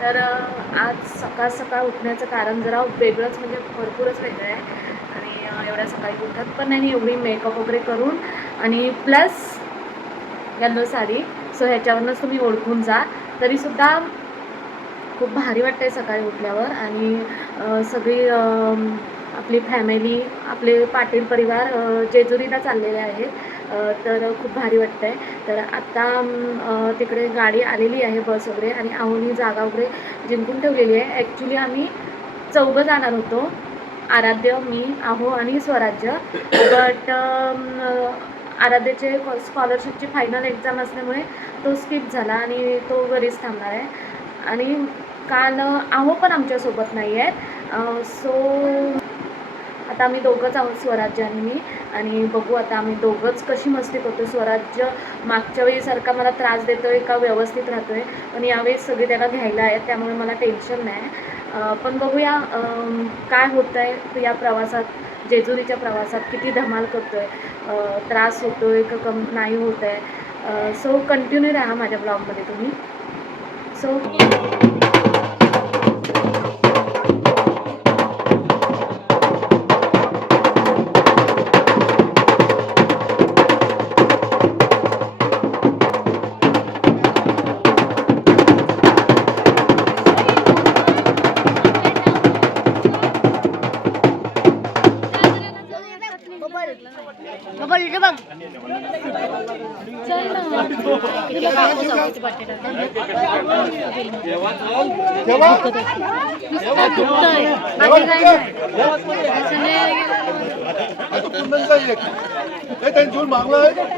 तर आज सकाळ सकाळ उठण्याचं कारण जरा वेगळंच, म्हणजे भरपूरच वेगळं आहे. आणि एवढ्या सकाळी उठत पण नाही, एवढी मेकअप वगैरे करून आणि प्लस येलो साडी. सो ह्याच्यावरूनच तुम्ही ओळखून जा. तरीसुद्धा खूप भारी वाटतं आहे सकाळी उठल्यावर. आणि सगळी आपली फॅमिली, आपले पाटील परिवार जेजुरीला चाललेले आहे. तर खूप भारी वाटतं आहे. तर आत्ता तिकडे गाडी आलेली आहे, बस वगैरे, आणि आहोनी जागा वगैरे जिंकून ठेवलेली आहे. ॲक्च्युली आम्ही चौघं जाणार होतो, आराध्य, मी, आहो आणि स्वराज्य. बट आराध्याचे स्कॉलरशिपची फायनल एक्झाम असल्यामुळे तो स्किप झाला आणि तो घरीच थांबणार आहे. आणि काल आहो पण आमच्यासोबत नाही आहेत. सो आता आम्ही दोघंच आहोत, स्वराज्य आणि मी. आणि बघू आता आम्ही दोघंच कशी मस्ती करतो. स्वराज्य मागच्या वेळीसारखा मला त्रास देतो आहे का व्यवस्थित राहतो आहे, पण यावेळेस सगळे त्याला घ्यायला आहेत, त्यामुळे मला टेन्शन नाही. पण बघूया काय होतं आहे या प्रवासात. जेजुरीच्या प्रवासात किती धमाल करतो आहे, त्रास होतो आहे का कम नाही होत आहे. सो कंटिन्यू राहा माझ्या ब्लॉगमध्ये तुम्ही. सो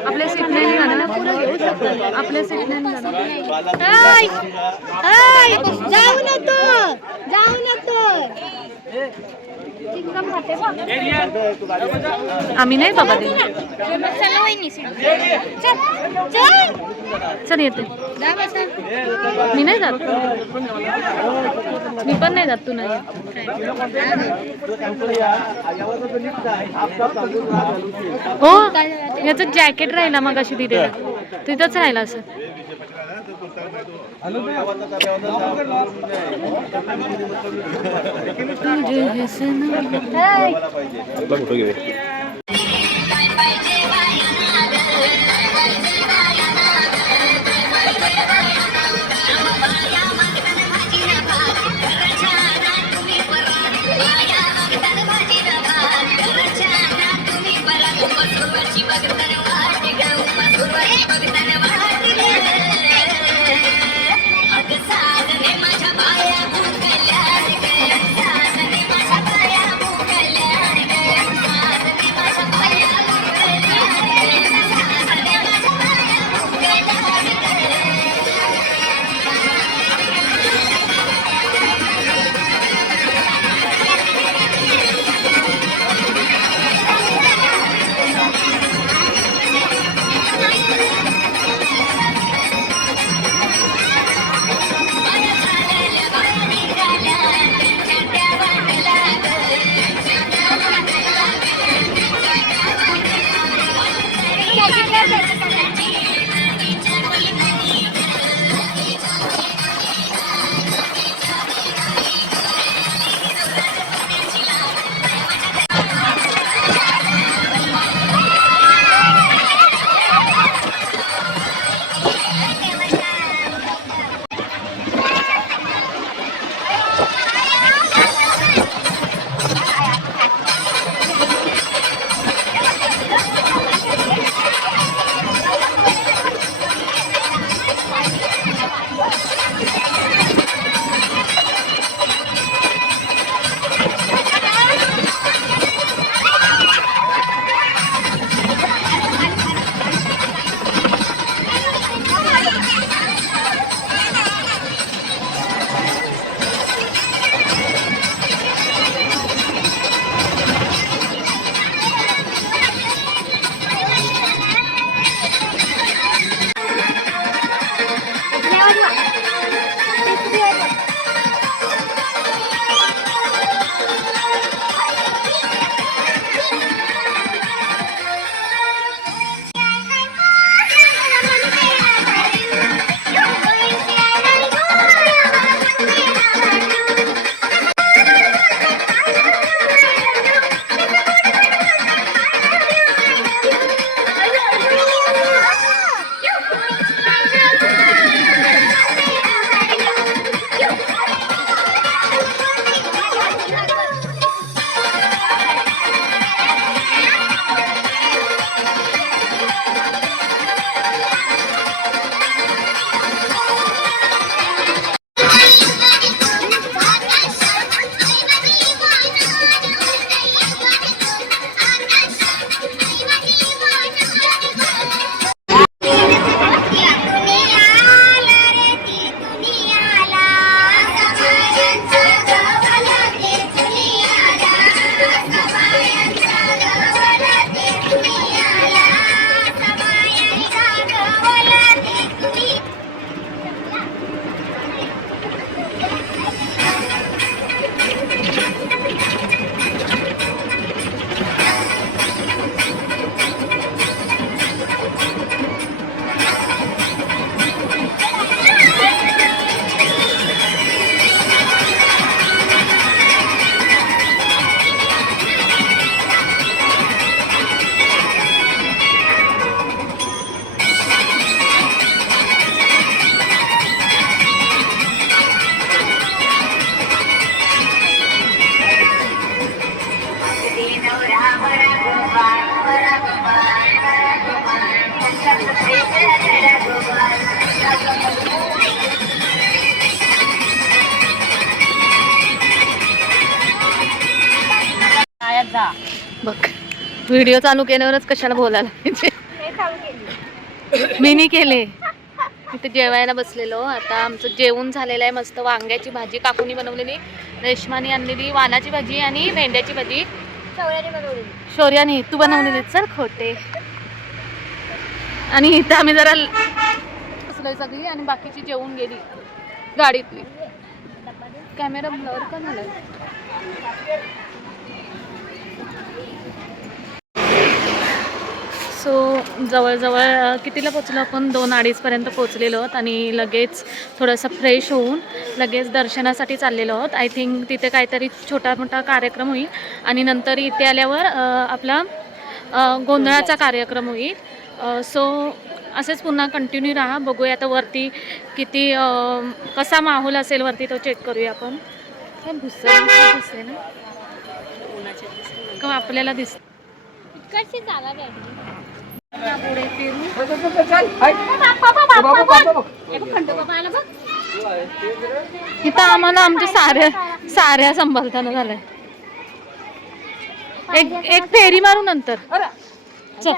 आपल्या सीट नाही झालं ना, पुढे घेऊ शकतो. आपल्या सीट नाही झालं. आम्ही नाही बाबा ते. चल येते. मी नाही जात, मी पण नाही जात, तू नाही. हो, याचं जॅकेट राहिला मग अशी दिलेलं, तिथंच राहिला असं. व्हिडिओ चालू केल्यावरच कशाला बोलायला पाहिजे. मी नाही केले. इथे जेवायला बसलेलो. आता आमचं जेवण झालेलं आहे. मस्त वांग्याची भाजी काकूनी बनवलेली, रेशमानी आणलेली वालाची भाजी आणि भेंड्याची भाजी शौर्याने तू बनवलेली. चल खोटे. आणि इथं आम्ही जरा बसलोय सगळी आणि बाकीची जेवून गेली गाडीतली. कॅमेरा ब्लर का झालाय? सो जवळजवळ कितीला पोचलो आपण? 2-2:30 पोचलेलो आहोत आणि लगेच थोडंसं फ्रेश होऊन लगेच दर्शनासाठी चाललेलो आहोत. आय थिंक तिथे काहीतरी छोटा मोठा कार्यक्रम होईल आणि नंतर इथे आल्यावर आपला गोंधळाचा कार्यक्रम होईल. सो असेच पुन्हा कंटिन्यू राहा. बघूया आता वरती किती कसा माहोल असेल वरती, तो चेक करूया आपण. काय भुसं दिसते ना का आपल्याला दिसत? पुढे फिरू. इथं आम्हाला आमच्या साऱ्या संभालताना झालंय. एक फेरी मारू नंतर. चल.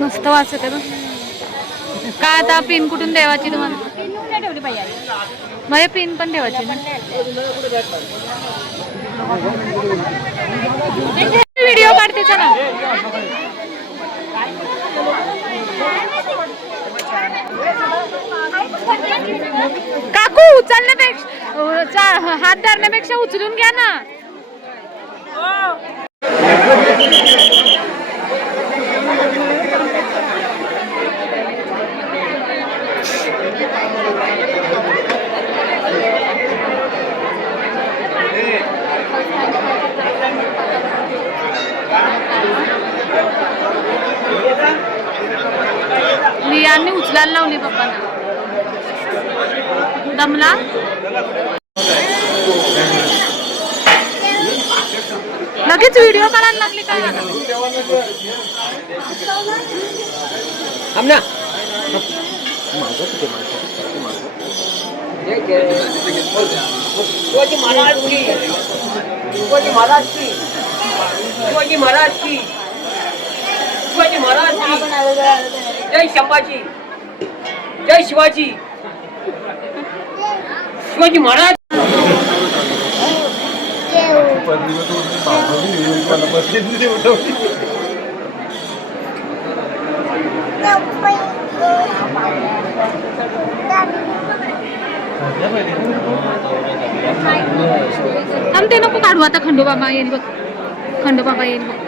मस्त वाचत आहे. काय आता पिन कुठून देवाची तुम्हाला? माझ्या पिन पण देवाची ना. व्हिडिओ काढते चला. काकू उचलण्यापेक्षा हात धरण्यापेक्षा उचलून घ्या ना. लियांनी उचलायला लावली पप्पांना. दमला. लगेच व्हिडिओ काढायला लागली काय? जय संभाजी, जय शिवाजी, शिवाजी महाराज. थांब ते नको काढू आता. खंडोबाबा येईल बघ. खंडोबाबा येईल बघ.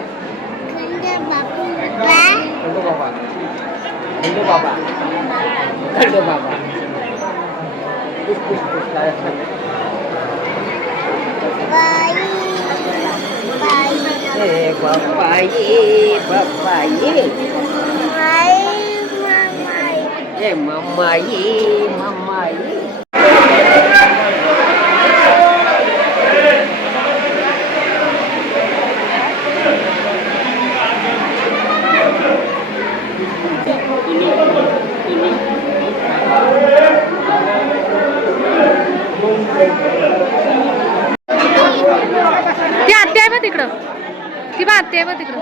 ती आत्या आहे बघ तिकडं. ती बा आत्या आहे बघ तिकडं.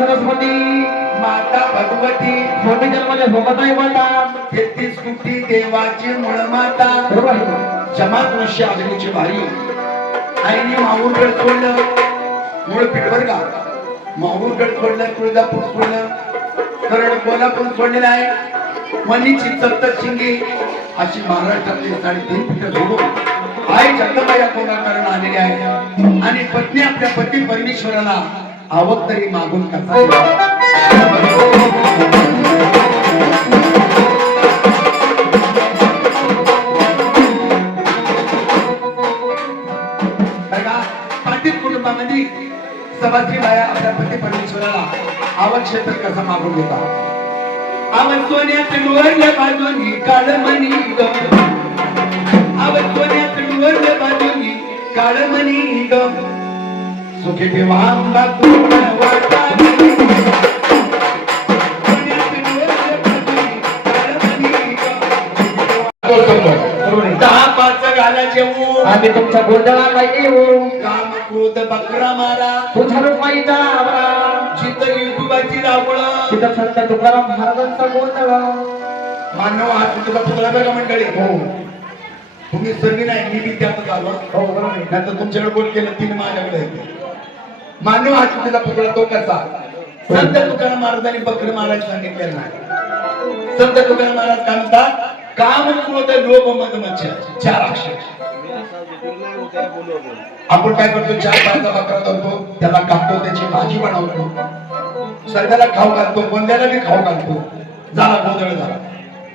सरस्वती माता भगवती स्वामी जन्माच्या सोबत नाही बोलता 33 कोटी देवाची मूळ माता जमा दृश्य अग्नीची भारी आईने माहूरगड सोडलं मूळ पिठवर का माहूरगड सोडलं तुळजापूर सोडलं करड कोल्हापूर सोडलेलं आहे मनीची सप्तक शिंगी अशी महाराष्ट्रातली 3.5 पीठ सोडून आई जगदंबा या कोणाकरण आलेली आहे आणि पत्नी आपल्या पती परमेश्वराला आवक तरी मागून कसा गावामध्ये सभासदी बाया आपल्या पती परमेश्वराला आवड क्षेत्र कसा मागून घेतात. आवड सोन्यात डोरल्या बाजूनी काळमणी ग, आवड सोन्यात डोरल्या बाजूनी काळमणी ग, सुखी ठेवा आंबा कोण वाटा दहा पाच घालाचे आम्ही तुमच्या गोंधळाला येऊ. काम क्रोध बकरा मारा तुझा रुपाईचा आवरा. चित्त युट्यूबाची रावळ तिथं संत तुकाराम महाराजांचा गोंधळ. मानव हा तुझा पुतळा बघा मंडळी. हो तुम्ही सर्वी नाही मी बी त्यातच आलो. हो बरोबर आहे. नंतर तुमच्याकडे बोल केलं तीन माझ्याकडे येते. मानव हा तुझा पुतळा तो कसा. संत तुकाराम महाराजांनी बकरी मारायला सांगितलेलं नाही. संत तुकाराम महाराज काय म्हणतात, काम क्रोध लोभ मद मत्सर चार अक्षर. आपण काय करतो, चार पायाचा बकरा धरतो, त्याला कापतो, त्याची भाजी बनवतो, सर्वाला खाऊ घालतो, गोंद्याला बी खाऊ घालतो, झाला गोंधळ झाला.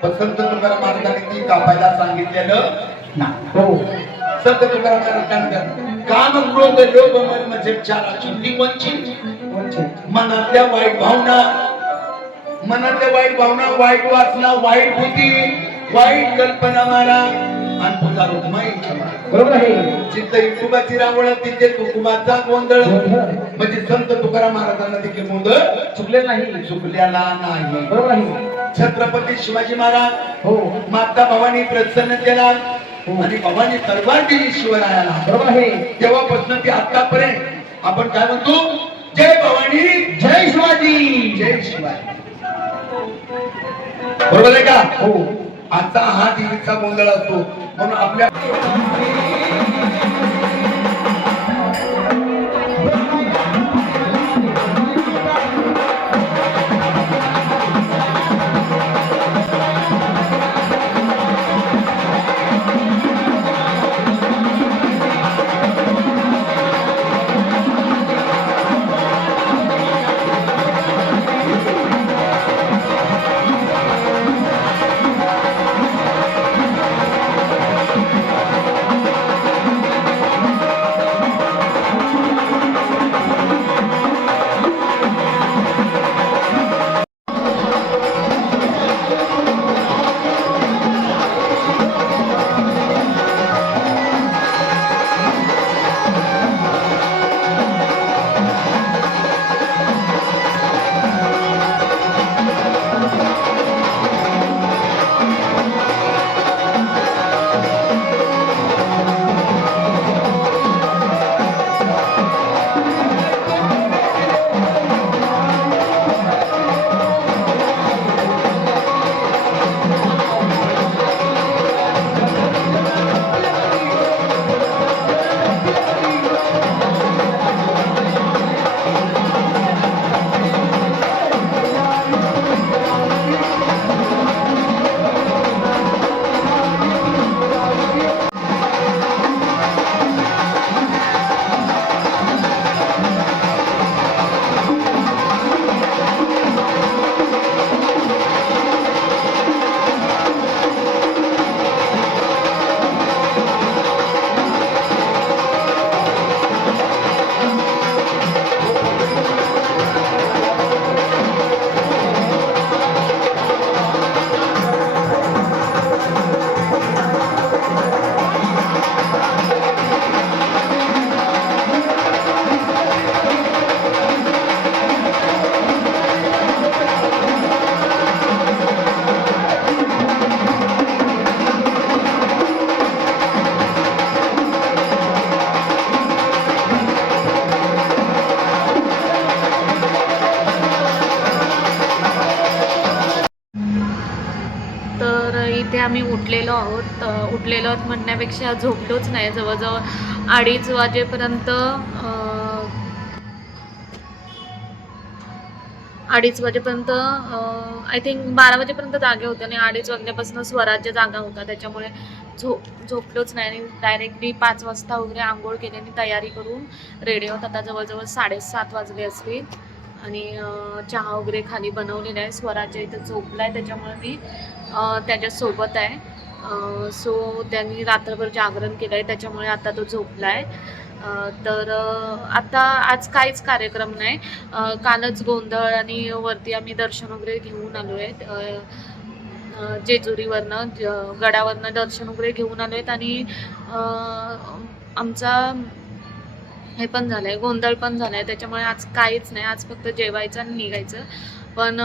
पण संत तुकाराम महाराजांनी ती कापायला सांगितलेलं नाही. हो संत तुकाराम महाराज काय म्हणतात, काम क्रोध लोभ मद मत्सर चार अक्षर. ती कोणची, मनातल्या वाईट भावना, मनातल्या वाईट भावना, वाईट वासना, वाईट बुद्धी, वाईट कल्पना मारा आणि तुझा रुक्माईच्या मारा. बरोबर आहे. चित्त युट्यूबाची रावळ, तिथे तुकुबाचा गोंधळ. म्हणजे संत तुकाराम महाराजांना देखील गोंधळ चुकलेला नाही. चुकलेला नाही. बरोबर आहे. छत्रपती शिवाजी महाराज, हो माता भवानी प्रसन्न केला हो. आणि भवानी तलवार दिली शिवरायाला. बरोबर आहे. तेव्हापासून ती आतापर्यंत आपण काय म्हणतो, जय भवानी जय शिवाजी. जय शिवाजी. बरोबर आहे का. हो आता हा देवीचा गोंधळ असतो. म्हणून आपल्या इथे आम्ही उठलेलो आहोत म्हणण्यापेक्षा झोपलोच नाही. जवळजवळ 2:30 वाजेपर्यंत 2:30 वाजेपर्यंत आय थिंक 12 वाजेपर्यंत जागे होते आणि 2:30 वाजल्यापासून स्वराज्य जागा होता. त्याच्यामुळे झोपलोच नाही आणि डायरेक्टली 5 वाजता वगैरे आंघोळ केली आणि तयारी करून रेडी होत. आता जवळजवळ 7:30 वाजले असतील आणि चहा वगैरे खाली बनवलेला आहे. स्वराज्य इथं झोपला आहे त्याच्यामुळे मी त्याच्यासोबत आहे. सो त्यांनी रात्रभर जागरण केलं आहे त्याच्यामुळे आता तो झोपला आहे. तर आता आज काहीच कार्यक्रम नाही. कालच गोंधळ आणि वरती आम्ही दर्शन वगैरे घेऊन आलो आहेत. जेजुरीवरनं गडावरनं दर्शन वगैरे घेऊन आलो आहेत आणि आमचा हे पण झालं आहे, गोंधळ पण झाला आहे. त्याच्यामुळे आज काहीच नाही, आज फक्त जेवायचं आणि निघायचं. पण